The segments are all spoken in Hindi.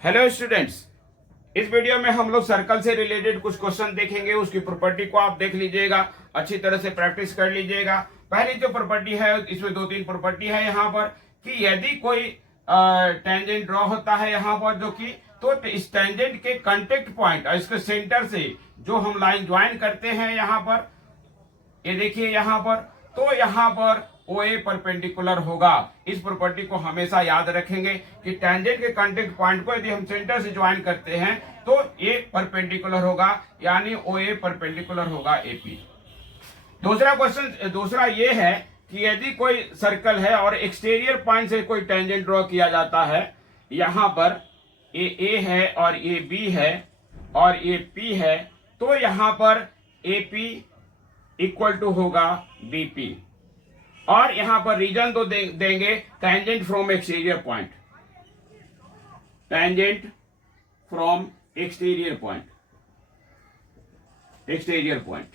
हेलो स्टूडेंट्स, इस वीडियो में हम लोग सर्कल से रिलेटेड कुछ क्वेश्चन देखेंगे। उसकी प्रॉपर्टी को आप देख लीजिएगा, अच्छी तरह से प्रैक्टिस कर लीजिएगा। पहली जो प्रॉपर्टी है, इसमें दो तीन प्रॉपर्टी है यहाँ पर कि यदि कोई टेंजेंट ड्रॉ होता है यहाँ पर जो कि तो इस टेंजेंट के कांटेक्ट पॉइंट और इसके सेंटर से जो हम लाइन ज्वाइन करते हैं यहाँ पर, ये देखिए यहाँ पर, तो यहाँ पर ओ ए परपेंडिकुलर होगा। इस प्रॉपर्टी को हमेशा याद रखेंगे कि टेंजेंट के कांटेक्ट पॉइंट को यदि हम सेंटर से ज्वाइन करते हैं तो ए परपेंडिकुलर होगा, यानी ओ ए परपेंडिकुलर होगा एपी। दूसरा क्वेश्चन, दूसरा ये है कि यदि कोई सर्कल है और एक्सटीरियर पॉइंट से कोई टेंजेंट ड्रॉ किया जाता है, यहाँ पर ए है और ये बी है और ये पी है, तो यहाँ पर ए पी इक्वल टू होगा बीपी। और यहां पर रीजन तो देंगे tangent from exterior point, tangent from exterior point, exterior point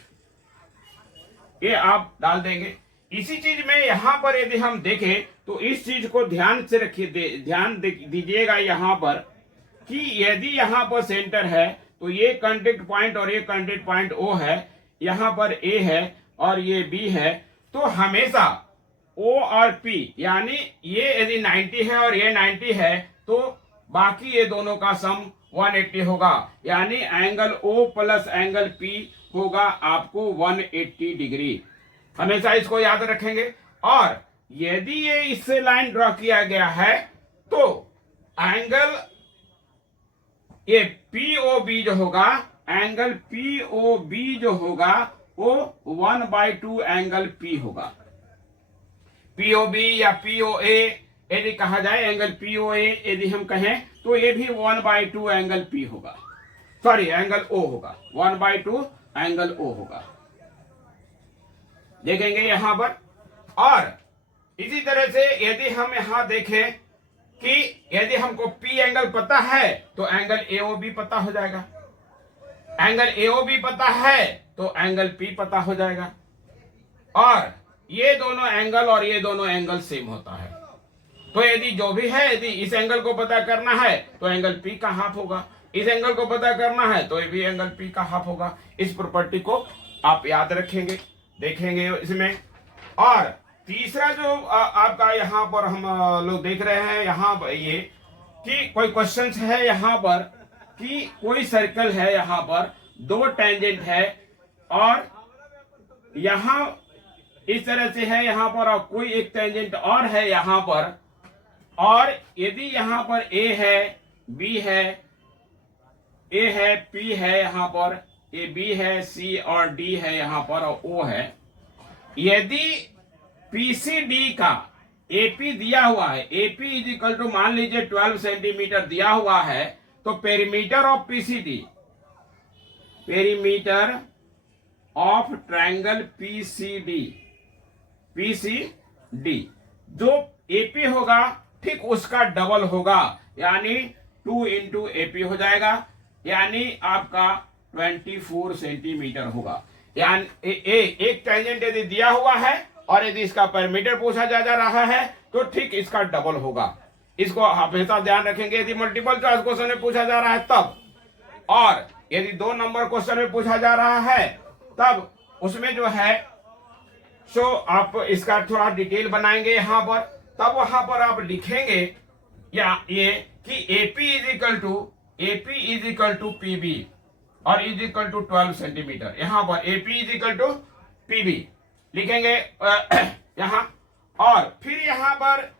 ये आप डाल देंगे। इसी चीज में यहां पर यदि हम देखें तो इस चीज को ध्यान से रखिए, ध्यान दीजिएगा यहां पर कि यदि यहां पर सेंटर है तो ये कांटेक्ट पॉइंट और ये कांटेक्ट पॉइंट ओ है, यहां पर ए है और ये बी है, तो हमेशा O और P यानी ये यदि 90 है और ये 90 है तो बाकी ये दोनों का सम 180 होगा, यानी angle O plus angle P होगा आपको 180 डिग्री। हमेशा इसको याद रखेंगे। और यदि ये इससे लाइन ड्रॉ किया गया है तो एंगल ये POB जो होगा, एंगल POB जो होगा वो 1/2 एंगल P होगा। POB या POA यदि कहा जाए, एंगल POA यदि हम कहें तो ये भी 1/2 एंगल P होगा, सॉरी एंगल O होगा, 1/2 एंगल O होगा, देखेंगे यहां पर। और इसी तरह से यदि हम यहां देखें कि यदि हमको P एंगल पता है तो एंगल AOB पता हो जाएगा, एंगल AOB पता है तो एंगल P पता हो जाएगा। और ये दोनों एंगल और ये दोनों एंगल सेम होता है, तो यदि जो भी है, यदि इस एंगल को पता करना है तो एंगल P का हाफ होगा, इस एंगल को पता करना है तो ये भी एंगल P का हाफ होगा। इस प्रॉपर्टी को आप याद रखेंगे, देखेंगे इसमें। और तीसरा जो आपका यहाँ पर हम लोग देख रहे हैं यहाँ पर ये कि कोई क्वेश्चन है यहाँ पर कि कोई सर्कल है, यहाँ पर दो टेंजेंट है और यहाँ इस तरह से है यहाँ पर, और कोई एक टेंजेंट और है यहाँ पर, और यदि यहाँ पर ए है, बी है, ए है, पी है, यहाँ पर ए बी है, सी और डी है यहाँ पर, और ओ है। यदि पीसीडी का एपी दिया हुआ है, एपी इज इक्वल टू मान लीजिए 12 सेंटीमीटर दिया हुआ है, तो perimeter of PCD, perimeter of triangle PCD जो एपी होगा ठीक उसका डबल होगा, यानी 2 इंटू एपी हो जाएगा, यानी आपका 24 सेंटीमीटर होगा। यानी एक टेंजेंट यदि दिया हुआ है और यदि इसका पेरीमीटर पूछा जा रहा है तो ठीक इसका डबल होगा। इसको हमेशा ध्यान रखेंगे। यदि मल्टीपल चॉइस क्वेश्चन में पूछा जा रहा है तब, और यदि 2 नंबर क्वेश्चन में पूछा जा रहा है तब उसमें जो है सो आप इसका थोड़ा डिटेल बनाएंगे यहाँ पर, तब वहां पर आप लिखेंगे या ये कि AP is equal to PB और इज इक्वल टू 12 सेंटीमीटर। यहाँ पर AP is equal to PB लिखेंगे यहाँ। और फिर यहाँ पर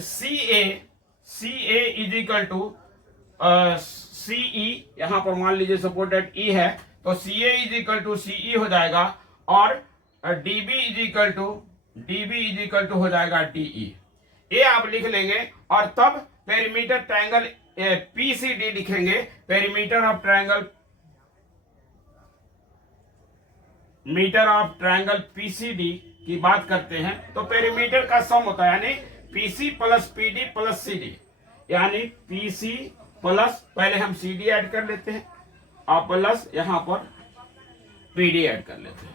C A is equal to CE, यहाँ पर मान लीजिए सपोर्टेड ई है तो C A is equal to CE हो जाएगा, और डीबी इज इक्वल टू हो जाएगा डीई। ये आप लिख लेंगे और तब पेरीमीटर ट्रायंगल पीसीडी लिखेंगे। पेरीमीटर ऑफ ट्रायंगल पीसीडी की बात करते हैं तो पेरीमीटर का सम होता है, यानी PC plus PD plus CD, यानी पीसी प्लस, पहले हम सीडी ऐड कर लेते हैं और प्लस यहाँ पर पीडी ऐड कर लेते हैं।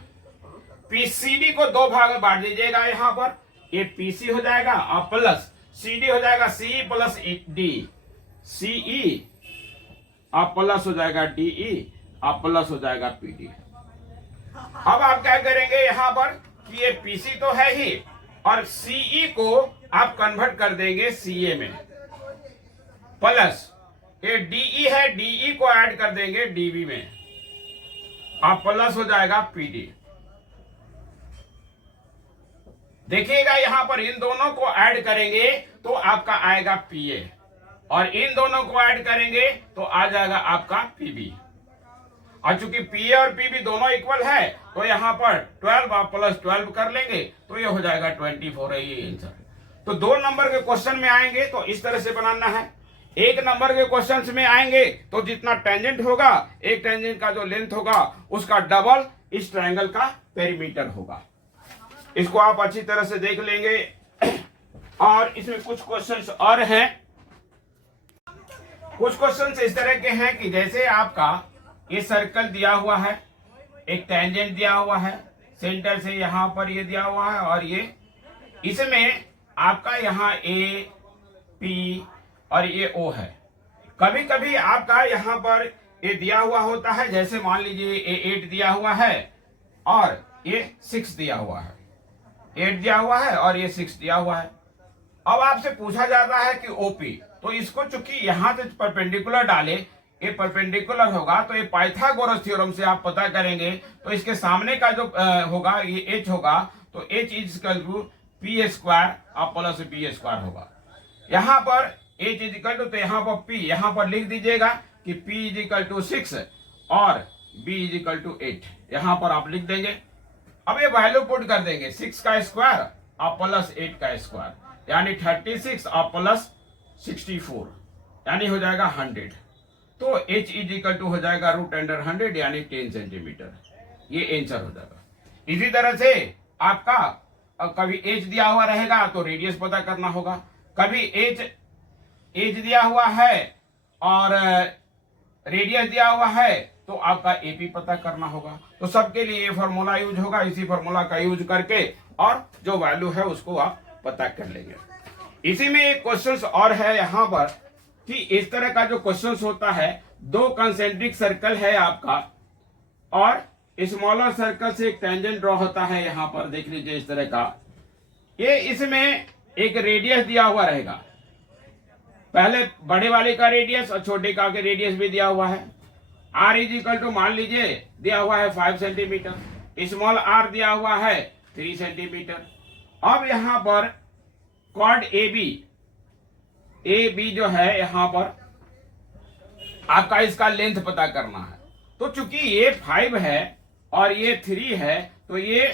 पीसीडी को 2 भाग में बांट दीजिएगा, यहाँ पर ये पीसी हो जाएगा और प्लस सीडी हो जाएगा सी प्लस डी, CE और प्लस हो जाएगा DE और प्लस हो जाएगा PD। अब आप क्या करेंगे यहां पर कि ये PC तो है ही, और CE को आप कन्वर्ट कर देंगे CA में, प्लस ये DE है, DE को ऐड कर देंगे DB में, अब प्लस हो जाएगा PD। देखिएगा यहां पर इन दोनों को ऐड करेंगे तो आपका आएगा PA, और इन दोनों को ऐड करेंगे तो आ जाएगा आपका PB। और चूंकि PA और PB दोनों इक्वल है तो यहां पर 12 और प्लस 12 कर लेंगे तो ये हो जाएगा 24 है ये आंसर। तो 2 नंबर के क्वेश्चन में आएंगे तो इस तरह से बनाना है। 1 नंबर के क्वेश्चन में आएंगे तो जितना टेंजेंट होगा, एक टेंजेंट का जो लेंथ होगा उसका डबल इस ट्रायंगल का पेरीमीटर होगा। इसको आप अच्छी तरह से देख लेंगे। और इसमें कुछ क्वेश्चंस और हैं। कुछ क्वेश्चंस इस तरह के हैं कि जैसे आपका ये सर्कल दिया हुआ है, एक टेंजेंट दिया हुआ है, सेंटर से यहां पर ये दिया हुआ है, और ये इसमें आपका यहाँ A P और ये O है। कभी कभी आपका यहाँ पर ये दिया हुआ होता है, जैसे मान लीजिए ये 8 दिया हुआ है और ये 6 दिया हुआ है, 8 दिया हुआ है और ये 6 दिया हुआ है। अब आपसे पूछा जाता है कि OP, तो इसको चूंकि यहां से परपेंडिकुलर डाले, ये परपेंडिकुलर होगा तो ये पाइथागोरस थ्योरम से आप पता करेंगे तो इसके सामने का जो होगा ये h होगा, तो h is equal to P square और प्लस B स्क्वायर होगा। यहां पर h इज इक्वल टू, तो यहां पर P यहां पर लिख दीजिएगा कि P इज इक्वल टू 6 और B इज इक्वल टू 8, यहां पर आप लिख देंगे। अब ये वैल्यू पुट कर देंगे, 6 का स्क्वायर और प्लस 8 का स्क्वायर, यानी 36 और प्लस 64, यानी हो जाएगा 100। तो h इज इक्वल टू हो जाएगा √100 यानी 10 सेंटीमीटर, ये आंसर हो जाएगा। इसी तरह से आपका कभी h दिया हुआ रहेगा तो रेडियस पता करना होगा, कभी h दिया हुआ है और रेडियस दिया हुआ है तो आपका AP पता करना होगा। तो सबके लिए ये फॉर्मूला यूज होगा, इसी फॉर्मूला का यूज करके और जो वैल्यू है उसको आप पता कर लेंगे। इसी में एक क्वेश्चन और है यहाँ पर कि इस तरह का जो क्वेश्चन होता है, 2 कंसेंट्रिक सर्कल है आपका और स्मॉलर सर्कल से एक टेंजेंट ड्रॉ होता है। यहाँ पर देख लीजिए इस तरह का, ये इसमें एक रेडियस दिया हुआ रहेगा, पहले बड़े वाले का रेडियस और छोटे का रेडियस भी दिया हुआ है। r इज इक्वल टू मान लीजिए दिया हुआ है 5 सेंटीमीटर, स्मॉल r दिया हुआ है 3 सेंटीमीटर। अब यहाँ पर कॉर्ड AB जो है यहाँ पर आपका इसका लेंथ पता करना है। तो चूंकि ये 5 है और ये 3 है तो ये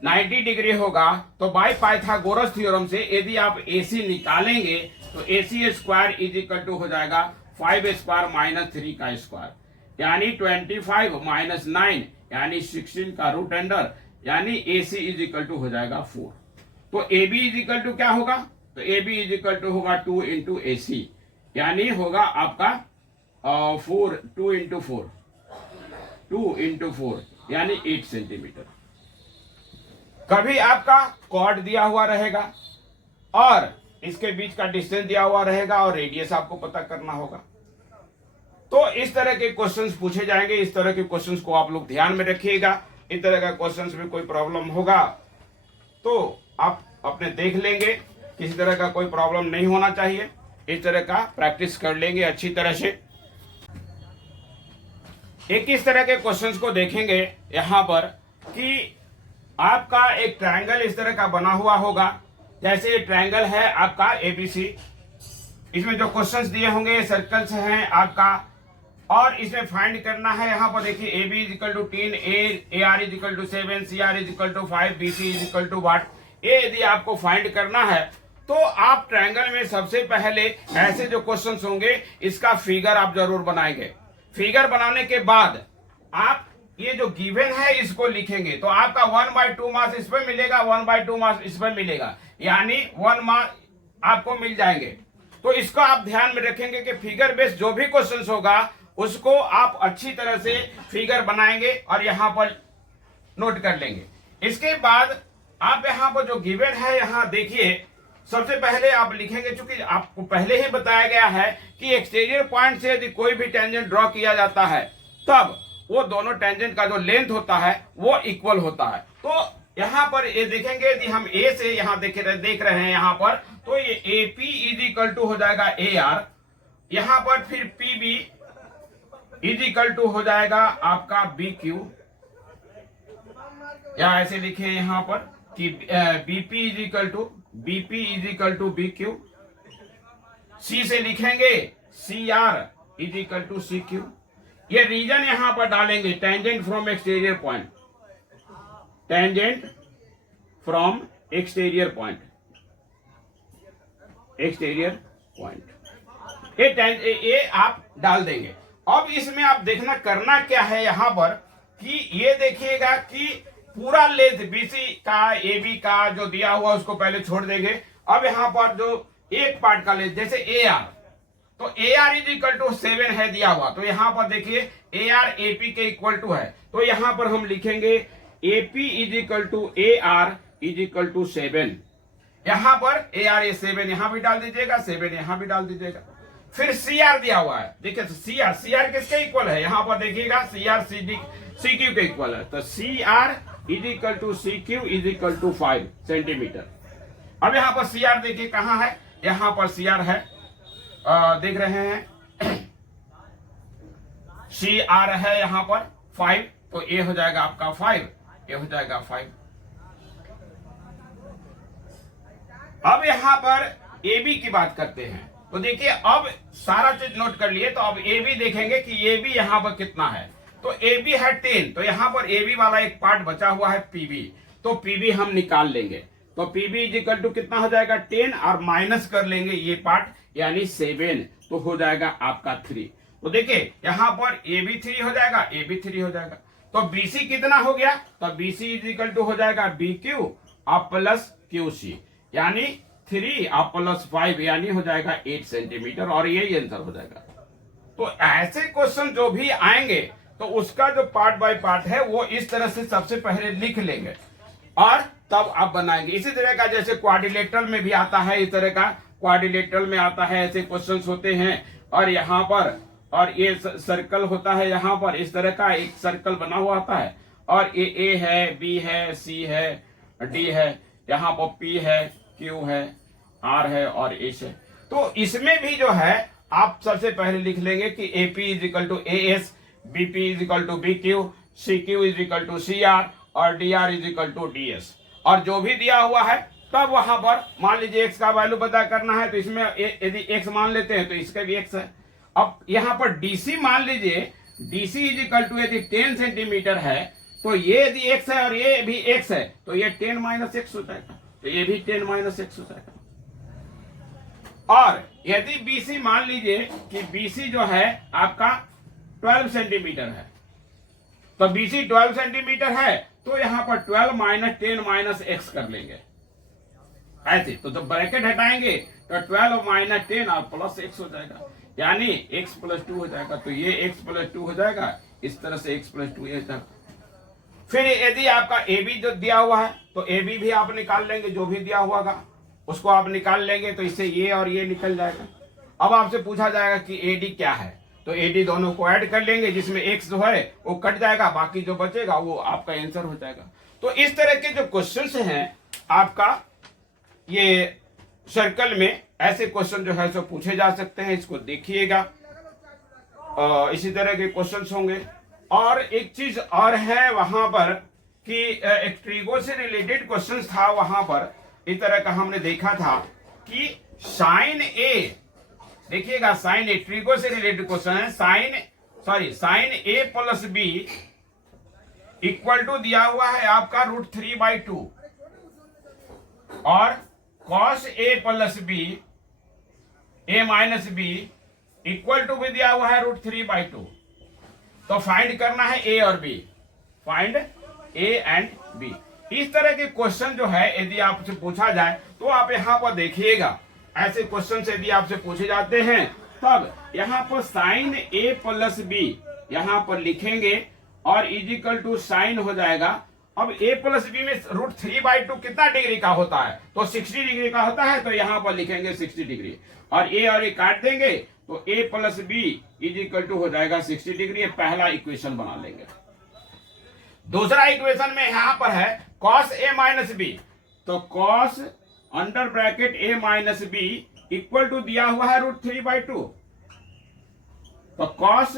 90 डिग्री होगा। तो बाय पाइथागोरस थ्योरम से यदि आप AC निकालेंगे तो AC square is equal to हो जाएगा 5 स्क्वायर माइनस 3 का स्क्वायर, यानी 25 माइनस 9 यानी 16 का √100, यानी AC इज इक्वल टू हो जाएगा 4। तो AB इज इक्वल टू क्या होगा, तो AB इज इक्वल टू होगा 2 इंटू AC, यानी होगा आपका 2 इंटू 4 यानी 8 सेंटीमीटर। कभी आपका कॉर्ड दिया हुआ रहेगा और इसके बीच का डिस्टेंस दिया हुआ रहेगा और रेडियस आपको पता करना होगा। तो इस तरह के क्वेश्चंस पूछे जाएंगे। इस तरह के क्वेश्चंस को आप लोग ध्यान में रखिएगा। इस तरह का क्वेश्चंस में कोई प्रॉब्लम होगा तो आप अपने देख लेंगे, किसी तरह का कोई प्रॉब्लम नहीं होना चाहिए। इस तरह का प्रैक्टिस कर लेंगे अच्छी तरह से। एक इस तरह के क्वेश्चंस को देखेंगे यहाँ पर कि आपका एक ट्रायंगल इस तरह का बना हुआ होगा, जैसे ये ट्रायंगल है आपका ABC। इसमें जो क्वेश्चंस दिए होंगे सर्कल्स हैं आपका, और इसमें फाइंड करना है। यहाँ पर देखिए AB is equal to 10, AR is equal to 7, CR is equal to 5, BC is equal to what. ये यदि आपको फाइंड करना है तो आप ट्रायंगल में सबसे पहले ऐसे जो क्वेश्चंस होंगे इसका फिगर आप जरूर बनाएंगे। फिगर बनाने के बाद आप ये जो गिवन है इसको लिखेंगे, तो आपका 1/2 मास इस पर मिलेगा, 1/2 मास इस पर मिलेगा, यानी 1 मास आपको मिल जाएंगे। तो इसको आप ध्यान में रखेंगे कि फिगर बेस्ड जो भी क्वेश्चंस होगा उसको आप अच्छी तरह से फिगर बनाएंगे और यहाँ पर नोट कर लेंगे। इसके बाद आप यहाँ पर जो गिवन है यहाँ देखिए सबसे पहले आप लिखेंगे, चूंकि आपको पहले ही बताया गया है कि एक्सटीरियर पॉइंट से यदि कोई भी टेंजेंट ड्रॉ किया जाता है तब वो दोनों टेंजेंट का जो लेंथ होता है वो इक्वल होता है। तो यहां पर ये देखेंगे, यदि हम ए से यहां देख रहे हैं यहां पर, तो ये A P is equal to हो जाएगा ए आर, यहां पर फिर P B is equal to हो जाएगा आपका बी क्यू, या ऐसे लिखे यहां पर कि BP is equal to B Q. C से लिखेंगे C R is equal to C Q. ये रीजन यहां पर डालेंगे, tangent from exterior point, tangent from exterior point, exterior point, ये आप डाल देंगे। अब इसमें आप देखना करना क्या है यहां पर कि ये देखिएगा कि पूरा लेंथ बीसी का एबी का जो दिया हुआ उसको पहले छोड़ देंगे। अब यहां पर जो एक पार्ट का लेंथ जैसे ए आर, तो A R is equal to 7 है दिया हुआ, तो यहां पर देखिए ए आर एपी के इक्वल टू है, तो यहां पर हम लिखेंगे AP is equal to A R is equal to 7। यहां पर ए आर ए 7 यहां भी डाल दीजिएगा, 7 यहां भी डाल दीजिएगा। फिर सी आर दिया हुआ है, देखिए सी आर किसके इक्वल है, यहां पर देखिएगा सी आर सी क्यू के इक्वल है, तो C R is equal to C Q is equal to 5 centimetre. अब यहां पर सी आर देखिए कहां है, यहां पर सी आर है, देख रहे हैं सी आर है यहां पर 5, तो ए हो जाएगा आपका 5, ये हो जाएगा 5। अब यहां पर ए बी की बात करते हैं, तो देखिए अब सारा चीज नोट कर लिए, तो अब ए बी देखेंगे कि ए बी यहां पर कितना है, तो ए बी है 10, तो यहां पर ए बी वाला एक पार्ट बचा हुआ है पीबी, तो पीबी हम निकाल लेंगे, तो पीबी इज इक्वल टू कितना हो जाएगा 10 और माइनस कर लेंगे ये पार्ट यानी 7, तो हो जाएगा आपका 3। तो देखिए यहां पर ए बी 3 हो जाएगा, ए बी 3 हो जाएगा, तो बीसी कितना हो गया, तो बीसी इज इक्वल टू हो जाएगा बी क्यू और प्लस क्यू सी, यानी 3 और प्लस 5 यानी हो जाएगा 8 सेंटीमीटर, और यही आंसर हो जाएगा। तो ऐसे क्वेश्चन जो भी आएंगे तो उसका जो पार्ट बाय पार्ट है वो इस तरह से सबसे पहले लिख लेंगे और तब आप बनाएंगे। इसी तरह का जैसे क्वाड्रिलेटरल में भी आता है, इस तरह का क्वाड्रिलेटरल में आता है, ऐसे क्वेश्चंस होते हैं, और यहाँ पर और ये सर्कल होता है, यहाँ पर इस तरह का एक सर्कल बना हुआ आता है, और ये ए है, बी है, सी है, डी है, यहाँ पर पी है, क्यू है, आर है और एस है। तो इसमें भी जो है आप सबसे पहले लिख लेंगे कि A P is equal to A S, B P is equal to B Q, C Q is equal to C R और D R is equal to D S. और जो भी दिया हुआ है तब वहां पर मान लीजिए एक्स का वैल्यू पता करना है, तो इसमें यदि एक्स मान लेते हैं तो इसका भी एक्स है। अब यहाँ पर डीसी मान लीजिए, डीसी इज इक्वल टू यदि 10 सेंटीमीटर है, तो ये यदि एक्स है और ये भी एक्स है, तो ये 10 माइनस एक्स हो जाएगा, तो ये भी 10 माइनस एक्स हो जाएगा। और यदि बीसी मान लीजिए कि बीसी जो है आपका 12 सेंटीमीटर है, तो बीसी 12 सेंटीमीटर है, तो यहां पर 12 माइनस 10 माइनस एक्स कर लेंगे ऐसे, तो जब ब्रैकेट हटाएंगे तो 12 माइनस 10 और प्लस एक्स हो जाएगा, यानी x प्लस 2 हो जाएगा, तो ये x प्लस 2 हो जाएगा, इस तरह से x प्लस 2 ये हो जाएगा। फिर यदि आपका ए बी जो दिया हुआ है तो ए बी भी आप निकाल लेंगे, जो भी दिया हुआ होगा उसको आप निकाल लेंगे, तो इससे ये और ये निकल जाएगा। अब आपसे पूछा जाएगा कि ए डी क्या है, तो ए डी दोनों को ऐड कर लेंगे, जिसमें x जो है वो कट जाएगा, बाकी जो बचेगा वो आपका आंसर हो जाएगा। तो इस तरह के जो क्वेश्चन हैं आपका ये सर्कल में, ऐसे क्वेश्चन जो है सो पूछे जा सकते हैं, इसको देखिएगा। इसी तरह के क्वेश्चंस होंगे। और एक चीज और है वहां पर कि एक ट्रिगो से रिलेटेड क्वेश्चन था, वहां पर इस तरह का हमने देखा था कि साइन ए, देखिएगा साइन ए, ट्रिगो से रिलेटेड क्वेश्चन है, sine A plus B equal to दिया हुआ है आपका √3/2 और cos A plus B, A minus B equal to भी दिया हुआ है √3/2। तो फाइंड करना है ए और B, find A and B. इस तरह के क्वेश्चन जो है यदि आपसे पूछा जाए तो आप यहां पर देखिएगा, ऐसे क्वेश्चन यदि आपसे पूछे जाते हैं तब यहां पर साइन ए प्लस बी यहां पर लिखेंगे और इजिकल टू साइन हो जाएगा अब a प्लस बी में √3/2 कितना डिग्री का होता है? तो 60 डिग्री का होता है, तो यहां पर लिखेंगे 60 डिग्री, और a काट देंगे तो a plus B is equal to हो जाएगा 60 डिग्री। ये पहला इक्वेशन बना लेंगे। दूसरा इक्वेशन में यहां पर है cos a माइनस बी, तो cos under bracket a minus B equal to दिया हुआ है √3/2, तो cos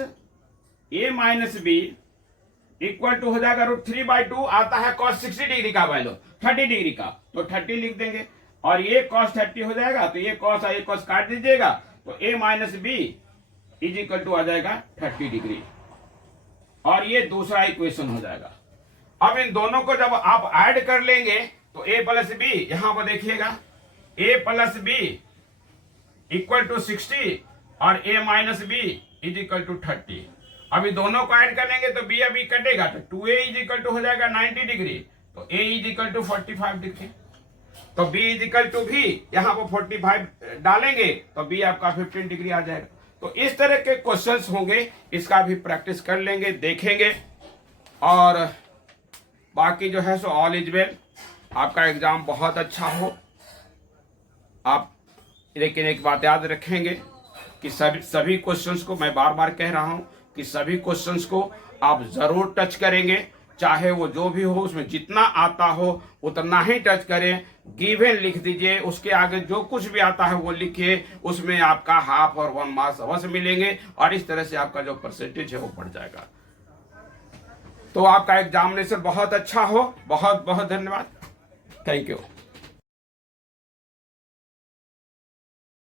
a minus B equal to हो जाएगा √3/2, आता है cos 60 डिग्री का वैल्यू 30 डिग्री का, तो 30 लिख देंगे, और ये cos 30 हो जाएगा, तो ये cos ये cos काट दीजिएगा, तो a minus B is equal to आ जाएगा 30 डिग्री, और ये दूसरा इक्वेशन हो जाएगा। अब इन दोनों को जब आप ऐड कर लेंगे तो a प्लस बी, यहां पर देखिएगा a plus B equal to 60 और a minus B is equal to 30। अभी दोनों को ऐड कर लेंगे तो b अभी कटेगा, तो 2a इज इक्वल टू हो जाएगा 90 डिग्री, तो a is equal to 45 degree, तो b इज इक्वल टू भी यहां पर 45 डालेंगे तो b आपका 15 डिग्री आ जाएगा। तो इस तरह के क्वेश्चंस होंगे, इसका भी प्रैक्टिस कर लेंगे, देखेंगे, और बाकी जो है सो ऑल इज वेल। आपका एग्जाम बहुत अच्छा हो। आप लेकिन एक बात याद रखेंगे कि सभी क्वेश्चंस को, मैं बार बार कह रहा हूं कि सभी क्वेश्चंस को आप जरूर टच करेंगे, चाहे वो जो भी हो, उसमें जितना आता हो उतना ही टच करें। गिवन लिख दीजिए, उसके आगे जो कुछ भी आता है वो लिखिए, उसमें आपका हाफ और 1 मार्क्स अवश्य मिलेंगे, और इस तरह से आपका जो परसेंटेज है वो बढ़ जाएगा। तो आपका एग्जामिनेशन बहुत अच्छा हो। बहुत बहुत धन्यवाद। Thank you.